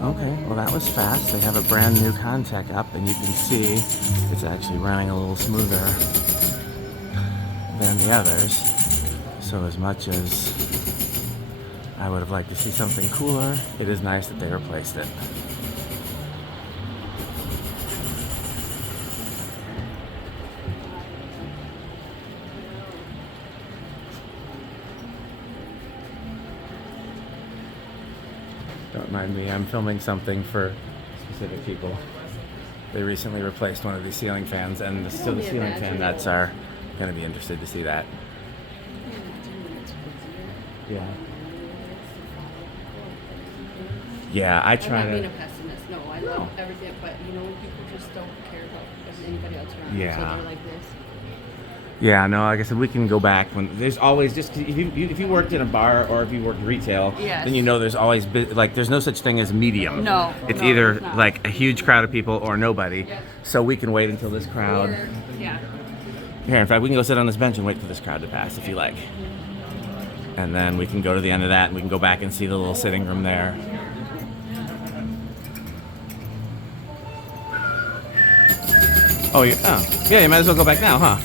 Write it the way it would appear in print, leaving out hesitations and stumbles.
Okay, well that was fast. They have a brand new ConTech up, and you can see it's actually running a little smoother than the others. So as much as I would have liked to see something cooler, it is nice that they replaced it. Don't mind me, I'm filming something for specific people. They recently replaced one of these ceiling fans, and the ceiling fan nuts are going to be interested to see that. Yeah. Yeah, I try I'm not to. being a pessimist. No, I love everything, but you know, people just don't care about anybody else around. Yeah. So they're like this. Yeah, no, like I said, we can go back when there's always just if you worked in a bar or if you worked retail, Yes. then you know there's always like there's no such thing as medium. No, it's no, either there's not. like a huge crowd of people or nobody. Yes. So we can wait until this crowd. Yeah. Here, in fact, we can go sit on this bench and wait for this crowd to pass if you like, and then we can go to the end of that and we can go back and see the little sitting room there. Oh, yeah, you might as well go back now, huh?